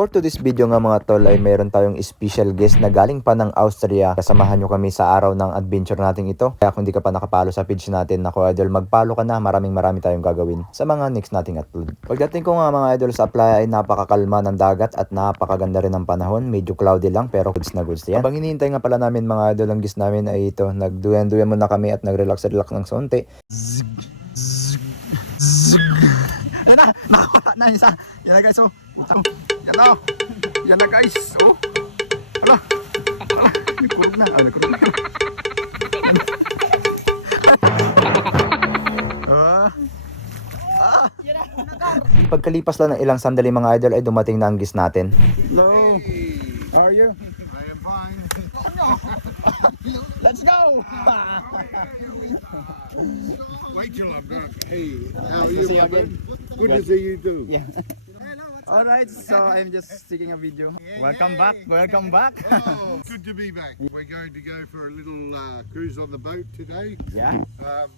For today's video nga mga tol ay meron tayong special guest na galing pa ng Austria. Kasamahan nyo kami sa araw ng adventure natin ito. Kaya kung di ka pa nakapalo sa page natin, ako idol, magpalo ka na. Marami tayong gagawin sa mga next nating upload. Pagdating ko nga mga idol sa apply ay napakakalma ng dagat at napakaganda rin ng panahon. Medyo cloudy lang pero goods na goods yan. Habang hinihintay nga pala namin mga idol, ang guest namin ay ito. Nagduyan-duyan muna kami at nag-relax ng sonte. Yan na, nakawala na isa. Yan na guys, oh. Yan na, yan na guys, oh. Hala, nagkurog na, nagkurog na. Pagkalipas lang ng ilang sandali mga idol ay dumating na ang guest natin. Hello, how are you? I am fine. Let's go! Wait till I'm drunk. Hey, how are Nice to see you you? again. Good to see you too. Yeah. Alright, so I'm just taking a video. Welcome back, welcome back. Oh, good to be back. We're going to go for a little cruise on the boat today Yeah.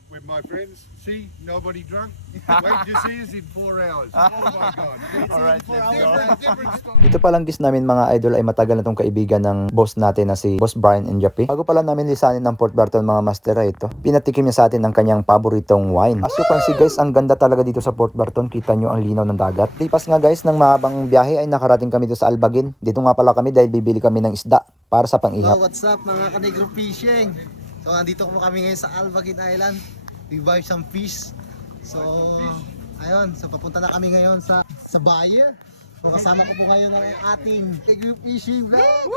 with my friends. See, nobody drunk. Wait to see us in 4 hours. Oh my God. Alright, let's go. Different story. Ito palang guest namin mga idol ay matagal na tong kaibigan ng boss natin na si Boss Brian Injapi. Bago pala namin lisanin ng Port Barton mga master ito, pinatikim niya sa atin ang kanyang paboritong wine. As you can see guys, ang ganda talaga dito sa Port Barton. Kita nyo ang linaw ng dagat. Lipas nga guys ng mahabang biyahe ay nakarating kami dito sa Albagin. Dito nga pala kami dahil bibili kami ng isda para sa pang-ihap. So what's up mga ka-Negro Fishing? So nandito po kami ngayon sa Albagin Island. We buy some fish. So ayun, so papunta na kami ngayon sa buyer. So kasama ko po ngayon ang ating Negro Fishing vlog.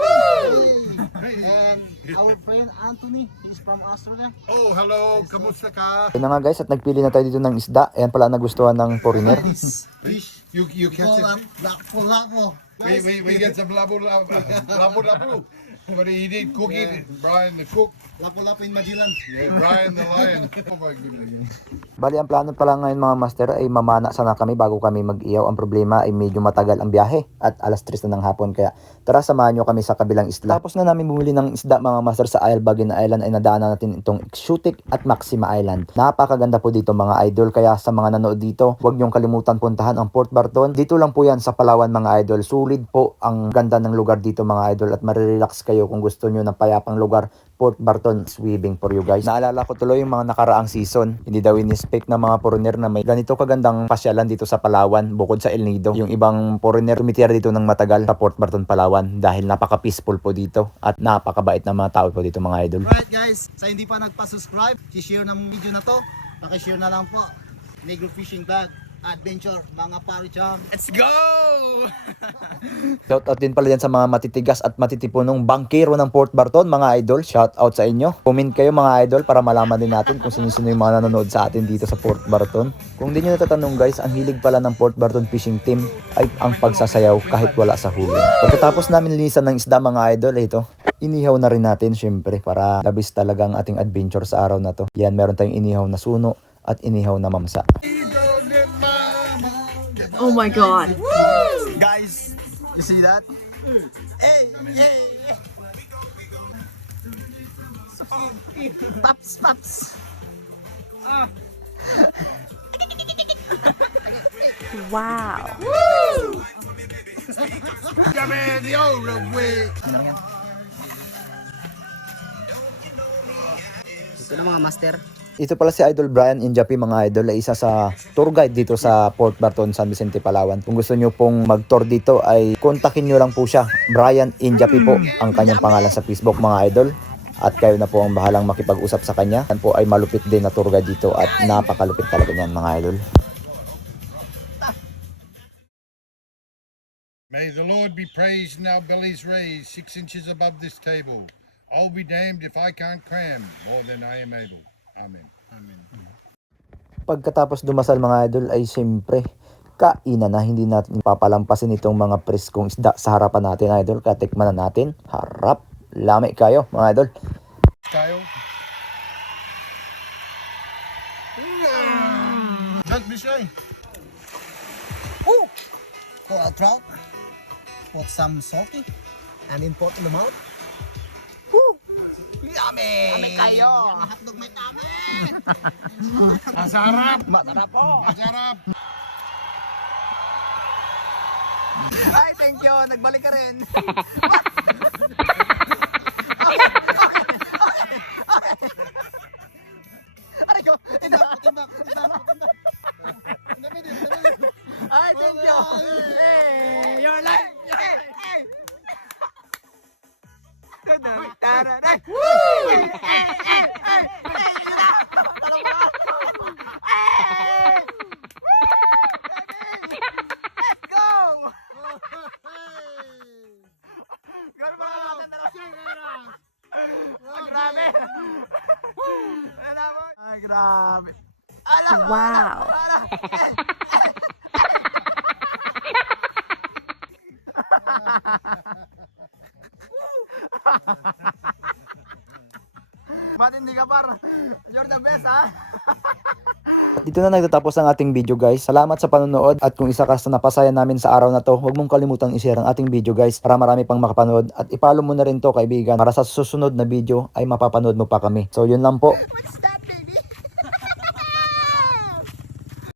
And our friend Anthony, he's from Australia. Oh, hello. Kamusta ka? Yun na nga guys at nagpili na tayo dito ng isda. Ayan pala nagustuhan ng foreigner. This fish, You catch call it? up lapo-lapo. We get some labu labu. But he did cook it. Brian the cook. Lapo-lapo in Magellan. Yeah, Brian the lion. Oh my goodness. Bali ang plano pala ngayon mga master ay mamana sana kami bago kami mag-iyaw. Ang problema ay medyo matagal ang biyahe at alas 3 na ng hapon kaya tara samahan nyo kami sa kabilang isla. Tapos na namin bumili ng isda mga master sa Albagin Island ay nadaanan natin itong Exotic at Maxima Island. Napakaganda po dito mga idol kaya sa mga nanood dito huwag nyong kalimutan puntahan ang Port Barton. Dito lang po yan sa Palawan mga idol. Sulit po ang ganda ng lugar dito mga idol at marirelax kayo kung gusto nyo ng payapang lugar. Port Barton swimming for you guys. Naalala ko tuloy yung mga nakaraang season. Hindi daw in-expect ng mga foreigner na may ganito kagandang pasyalan dito sa Palawan bukod sa El Nido. Yung ibang foreigner tumitira dito ng matagal sa Port Barton, Palawan dahil napaka-peaceful po dito at napakabait ng mga tao po dito mga idol. Right guys, sa hindi pa nagpa-subscribe, i-share ng video na to. Paki-share na lang po. Negro Fishing Vlog Adventure, mga paricham. Let's go! Shoutout din pala yan sa mga matitigas at matitipunong bangkero ng Port Barton mga idol. Shoutout sa inyo. Comment kayo mga idol para malaman din natin kung sino-sino yung mga nanonood sa atin dito sa Port Barton. Kung di nyo natatanong guys, ang hilig pala ng Port Barton Fishing Team ay ang pagsasayaw kahit wala sa huli. Pagkatapos namin linisan ng isda mga idol, ito, inihaw na rin natin syempre para labis talaga ang ating adventure sa araw na to. Yan, meron tayong inihaw na suno at inihaw na mamsa. Oh my god. Guys, you see that? Hey, hey, hey. Paps, paps. Wow. Come in the old way. Ito na mga master. Ito pala si Idol Brian Injapi mga idol ay isa sa tour guide dito sa Port Barton, San Vicente, Palawan. Kung gusto nyo pong mag-tour dito ay kontakin nyo lang po siya. Brian Injapi po ang kanyang pangalan sa Facebook mga idol. At kayo na po ang bahalang makipag-usap sa kanya. Yan po ay malupit din na tour guide dito at napakalupit talaga niyan mga idol. May the Lord be praised and our bellies raised 6 inches above this table. I'll be damned if I can't cram more than I am able. Amen. Amen. Pagkatapos dumasal mga idol ay siyempre kainan na, hindi natin papalampasin itong mga preskong isda sa harapan natin idol. Katikman na natin. Harap. Lami kayo mga idol. Scale. Just be shy. For a trout, put some salty and then put in the mouth. Woo! Yummy! Yummy kayo! Ang hotdog may tama! Masarap. Masarap po. Masarap. Ay, thank you. Nagbalik ka rin. Aray ko. Ay, thank you. Hey, your life. Hey, hey. Tararay. Woo! Hey, hey, hey, hey. Hey! Let's go! Gano'n ba natin na grabe! Ay, grabe! Wow. Matindi ka par! You're the best, ha? Dito na nagtatapos ang ating video guys. Salamat sa panonood at kung isa ka sa napasaya namin sa araw na to, huwag mong kalimutang i-share ang ating video guys para marami pang makapanood at ipalo mo na rin to kaibigan para sa susunod na video ay mapapanood mo pa kami. So yun lang po.